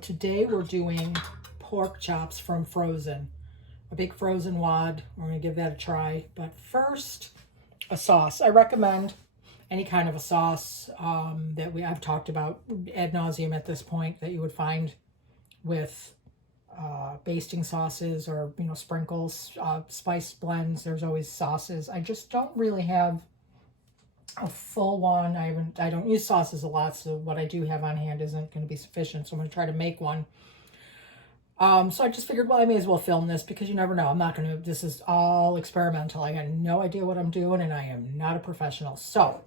Today we're doing pork chops from Frozen. A big frozen wad. We're going to give that a try. But first, a sauce. I recommend any kind of a sauce that I've talked about ad nauseum at this point that you would find with basting sauces or sprinkles, spice blends. There's always sauces. I just don't really have a full one. I don't use sauces a lot, so what I do have on hand isn't going to be sufficient. So I'm going to try to make one. So I just figured, well, I may as well film this because you never know. I'm not going to, this is all experimental. I got no idea what I'm doing and I am not a professional. So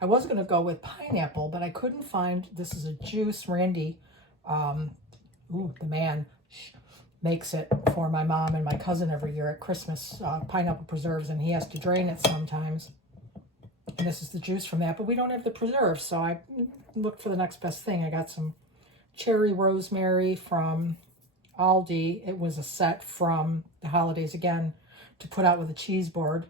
I was going to go with pineapple, but I couldn't find, this is a juice. Randy, the man, makes it for my mom and my cousin every year at Christmas, pineapple preserves, and he has to drain it sometimes. And this is the juice from that, but we don't have the preserves, so I looked for the next best thing. I got some cherry rosemary from Aldi. It was a set from the holidays again to put out with a cheese board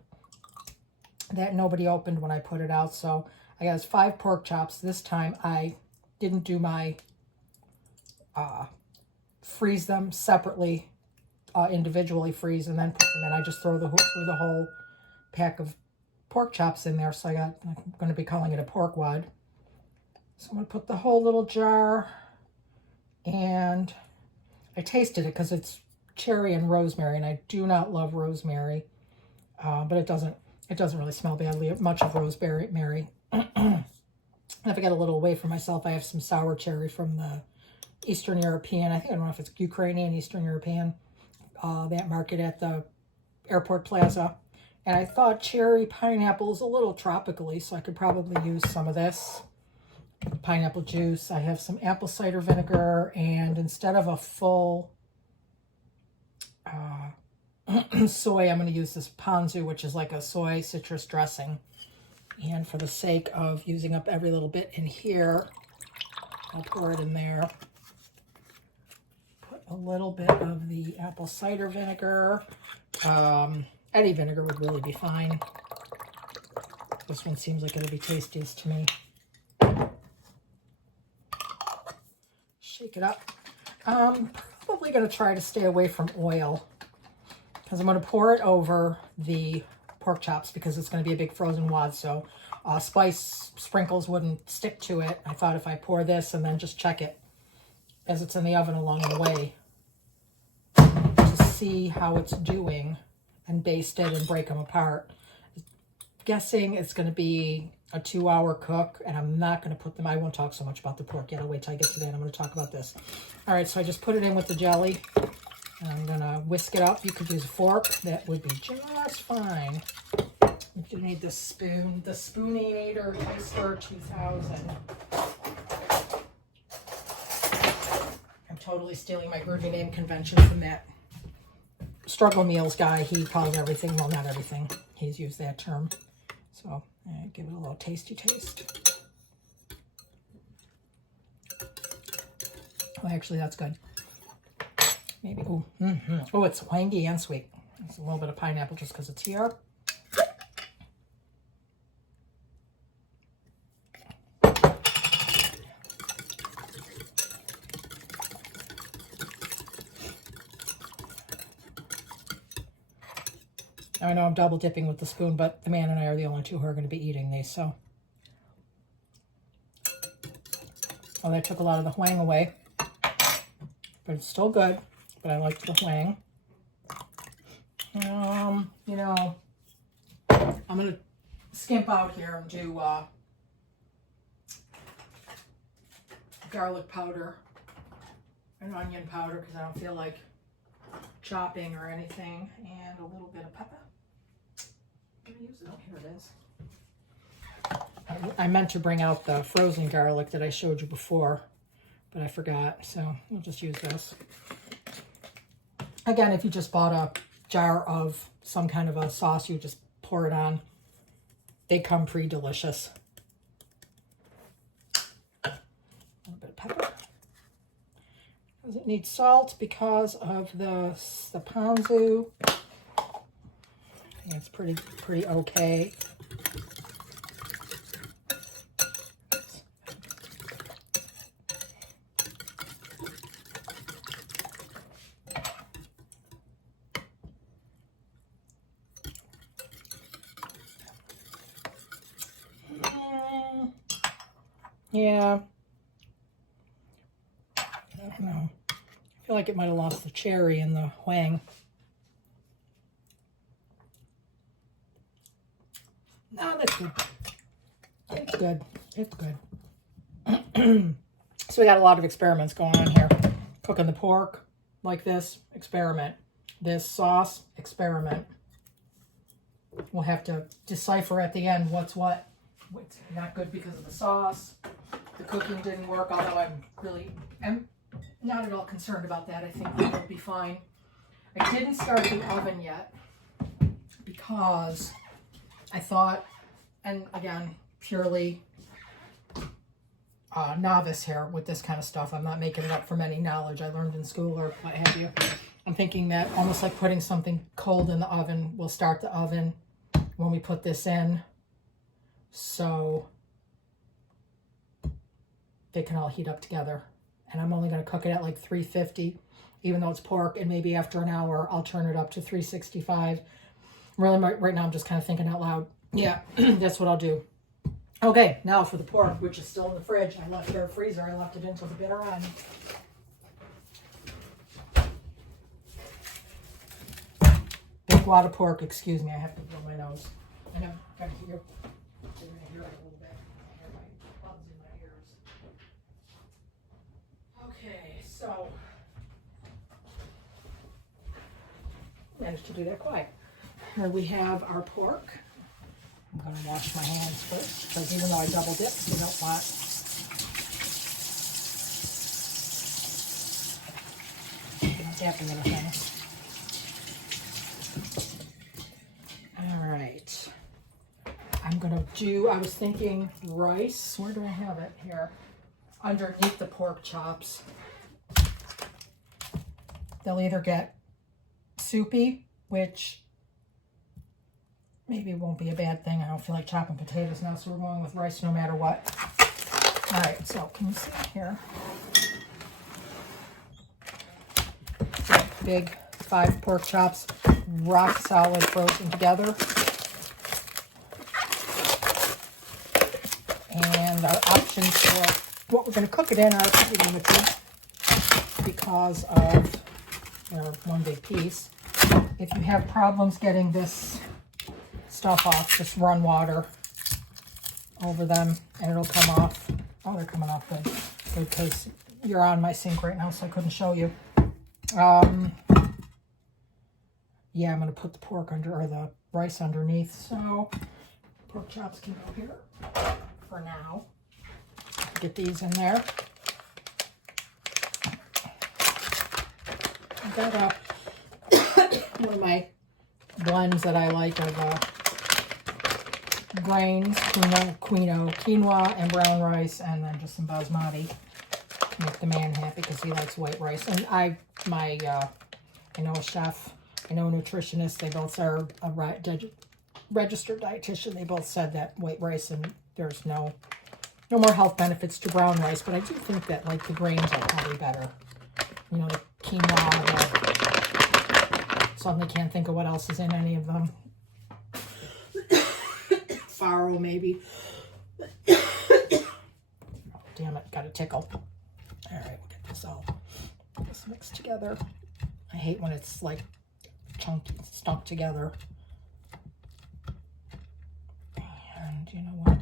that nobody opened when I put it out. So I got 5 pork chops. This time I didn't do my freeze them separately, individually freeze, and then put them in. I just threw the whole pack of pork chops in there. So I'm going to be calling it a pork wad. So I'm going to put the whole little jar, and I tasted it because it's cherry and rosemary, and I do not love rosemary, but it doesn't really smell badly, much of rosemary. And if I get a little away from myself, I have some sour cherry from the Eastern European, I don't know if it's Ukrainian, Eastern European, that market at the airport plaza. And I thought cherry pineapple is a little tropically, so I could probably use some of this pineapple juice. I have some apple cider vinegar, and instead of a full soy, I'm going to use this ponzu, which is like a soy citrus dressing. And for the sake of using up every little bit in here, I'll pour it in there. Put a little bit of the apple cider vinegar. Any vinegar would really be fine. This one seems like it'll be tastiest to me. Shake it up. I'm probably going to try to stay away from oil because I'm going to pour it over the pork chops because it's going to be a big frozen wad, so spice sprinkles wouldn't stick to it. I thought if I pour this and then just check it as it's in the oven along the way to see how it's doing and baste it and break them apart. Guessing it's going to be a 2-hour cook, and I'm not going to put them, I won't talk so much about the pork yet. I'll wait till I get to that. I'm going to talk about this. All right, so I just put it in with the jelly. And I'm going to whisk it up. You could use a fork. That would be just fine. You need the spoon, the Spooninator Taster 2000. I'm totally stealing my groovy name convention from that Struggle Meals guy. He calls everything, well, not everything. He's used that term. So give it a little tasty taste. Oh, actually, that's good. Maybe, oh, it's wangy and sweet. It's a little bit of pineapple just because it's here. I know I'm double dipping with the spoon, but the man and I are the only two who are going to be eating these, so. Oh, that took a lot of the huang away, but it's still good, but I like the huang. I'm going to skimp out here and do garlic powder and onion powder because I don't feel like chopping or anything, and a little bit of pepper. I'm going to use it. Oh, here it is. I meant to bring out the frozen garlic that I showed you before, but I forgot, so we'll just use this. Again, if you just bought a jar of some kind of a sauce, you just pour it on. They come pre-delicious. A little bit of pepper. Doesn't need salt because of the ponzu. It's pretty okay. Yeah. I don't know. I feel like it might have lost the cherry in the Huang. No, that's good. It's good. It's good. So we got a lot of experiments going on here. Cooking the pork like this, experiment. This sauce, experiment. We'll have to decipher at the end what's what. It's not good because of the sauce. The cooking didn't work, although I'm not at all concerned about that. I think it'll be fine. I didn't start the oven yet because I thought, and again, purely novice here with this kind of stuff. I'm not making it up from any knowledge I learned in school or what have you. I'm thinking that almost like putting something cold in the oven, we'll start the oven when we put this in, so they can all heat up together. And I'm only going to cook it at like 350, even though it's pork, and maybe after an hour I'll turn it up to 365. Really, right now I'm just kind of thinking out loud. Yeah, that's what I'll do. Okay, now for the pork, which is still in the fridge. I left it in the freezer. I left it until the bitter end. Big wad of pork. Excuse me, I have to blow my nose. I know, got to hear. You're going to hear it a little bit. I hear my bugs in my ears. Okay, so managed to do that quiet. Here we have our pork. I'm going to wash my hands first, because even though I double dip, you don't want dapping anything. All right. I'm going to do, I was thinking rice. Where do I have it? Here. Underneath the pork chops. They'll either get soupy, which maybe it won't be a bad thing. I don't feel like chopping potatoes now, so we're going with rice no matter what. All right, so can you see here? Big 5 pork chops, rock solid, frozen together. And our options for what we're going to cook it in are pretty limited because of their one big piece. If you have problems getting this stuff off, just run water over them and it'll come off. Oh, they're coming off good. Good, because you're on my sink right now, so I couldn't show you. Yeah, I'm going to put the pork under, or the rice underneath, so pork chops can go here for now. Get these in there. I got one of my blends that I like of grains, quinoa and brown rice, and then just some basmati to make the man happy because he likes white rice. And I know a chef, I know a nutritionist, they both are a registered dietitian. They both said that white rice, and there's no more health benefits to brown rice, but I do think that like the grains are probably better. You know, the quinoa, suddenly can't think of what else is in any of them. Farro, maybe. Oh, damn it, got a tickle. All right, we'll get this all mixed together. I hate when it's like chunky, stuck together. And you know what?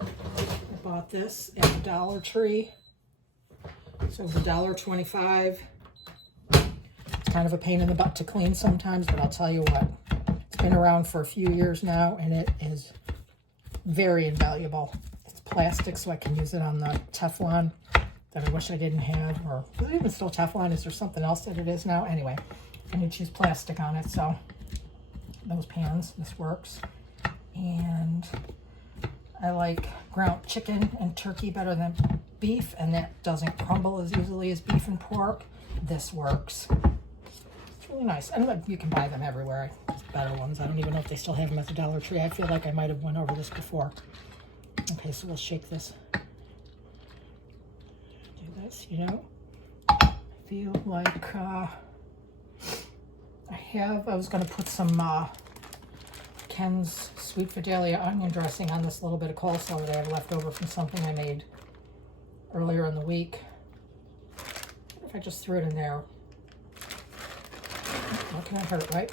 I bought this at the Dollar Tree. So it was $1.25. It's kind of a pain in the butt to clean sometimes, but I'll tell you what, it's been around for a few years now, and it is very invaluable. It's plastic, so I can use it on the Teflon that I wish I didn't have, or is it even still Teflon? Is there something else that it is now? Anyway, I need to use plastic on it, so those pans, this works. And I like ground chicken and turkey better than beef, and that doesn't crumble as easily as beef and pork. This works. It's really nice. And you can buy them everywhere. Better ones. I don't even know if they still have them at the Dollar Tree. I feel like I might have went over this before. Okay, so we'll shake this. Do this, you know. I feel like I was going to put some Ken's Sweet Fidelia onion dressing on this little bit of coleslaw that I have left over from something I made earlier in the week. What if I just threw it in there? What can I hurt, right?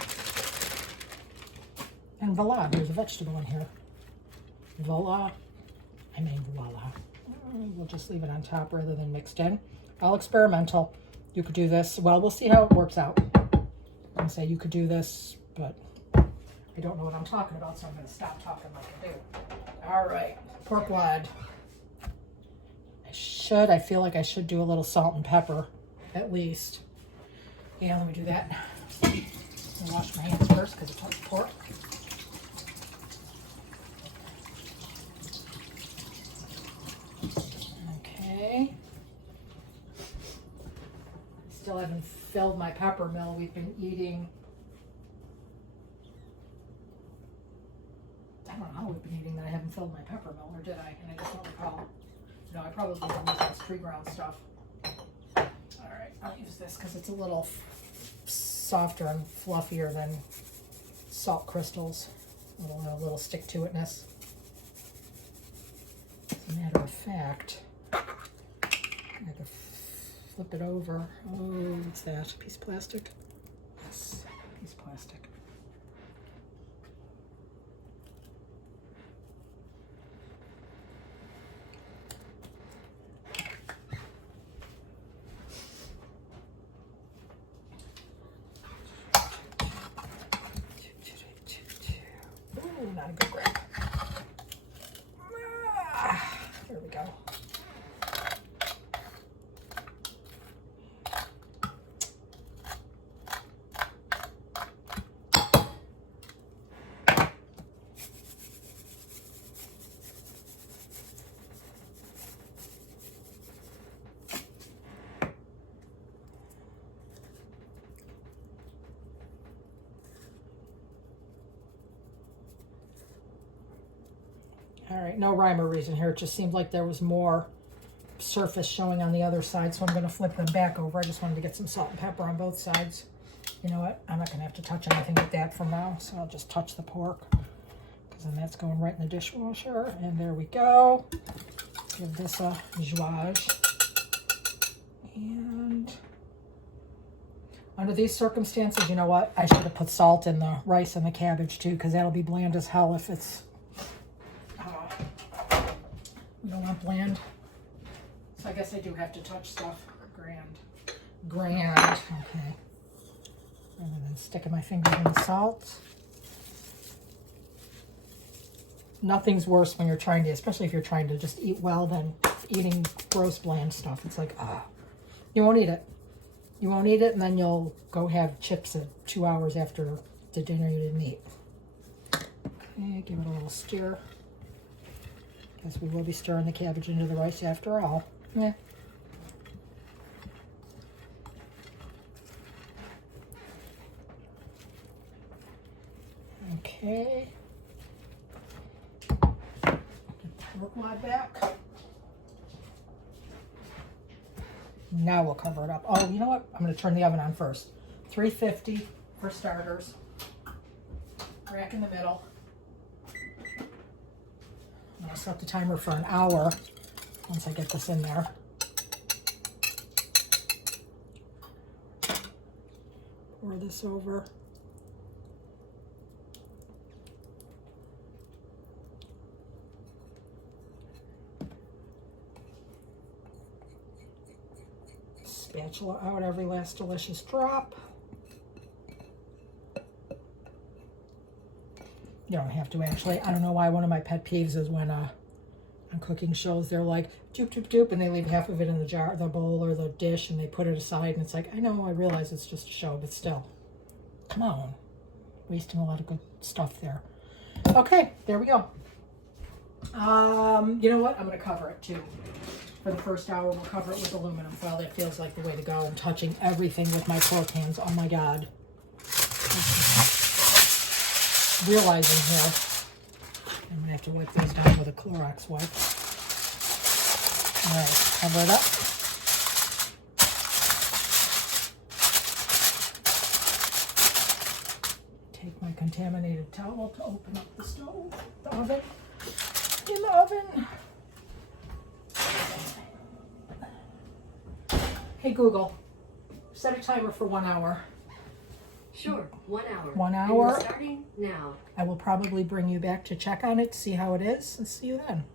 And voila, there's a vegetable in here. Voila. I mean voila. We'll just leave it on top rather than mixed in. All experimental. You could do this. Well, we'll see how it works out. I say you could do this, but I don't know what I'm talking about, so I'm going to stop talking like I do. All right, pork wad. I feel like I should do a little salt and pepper, at least. Yeah, let me do that. I'll wash my hands first because it's pork. Okay. Still haven't filled my pepper mill. We've been eating, I don't know how we've been eating that I haven't filled my pepper mill, or did I? And I just don't recall. No, I probably didn't use this pre-ground stuff. All right, I'll use this because it's a little softer and fluffier than salt crystals. A little stick-to-itness. As a matter of fact, I have to flip it over. Oh, what's that? A piece of plastic? Yes, a piece of plastic. Ooh, not a good grab. There we go. All right, no rhyme or reason here. It just seemed like there was more surface showing on the other side, so I'm going to flip them back over. I just wanted to get some salt and pepper on both sides. You know what? I'm not going to have to touch anything with that for now, so I'll just touch the pork, because then that's going right in the dishwasher. And there we go. Give this a zhuzh. And under these circumstances, you know what? I should have put salt in the rice and the cabbage too, because that'll be bland as hell if it's... we don't want bland. So I guess I do have to touch stuff. Grand. Okay. Rather than sticking my fingers in the salt. Nothing's worse when you're trying to, especially if you're trying to just eat well, than eating gross bland stuff. It's like, you won't eat it. You won't eat it, and then you'll go have chips at 2 hours after the dinner you didn't eat. Okay, give it a little stir. Guess we will be stirring the cabbage into the rice after all. Yeah. Okay. Get the pork wad back. Now we'll cover it up. Oh, you know what? I'm going to turn the oven on first. 350 for starters. Rack in the middle. I'll set the timer for an hour once I get this in there. Pour this over. Spatula out every last delicious drop. You don't have to, actually. I don't know why one of my pet peeves is when on cooking shows they're like doop doop doop, and they leave half of it in the jar, the bowl or the dish, and they put it aside, and it's like, I know, I realize it's just a show, but still, come on, wasting a lot of good stuff there. Okay, there we go. You know what? I'm going to cover it too. For the first hour, we'll cover it with aluminum foil. That feels like the way to go. I'm touching everything with my pork hands. Oh my God. Realizing here, I'm going to have to wipe these down with a Clorox wipe. All right, cover it up. take my contaminated towel to open up the stove, the oven. In the oven. Hey Google, set a timer for 1 hour. Sure, 1 hour. 1 And hour. we're starting now. I will probably bring you back to check on it, see how it is, and see you then.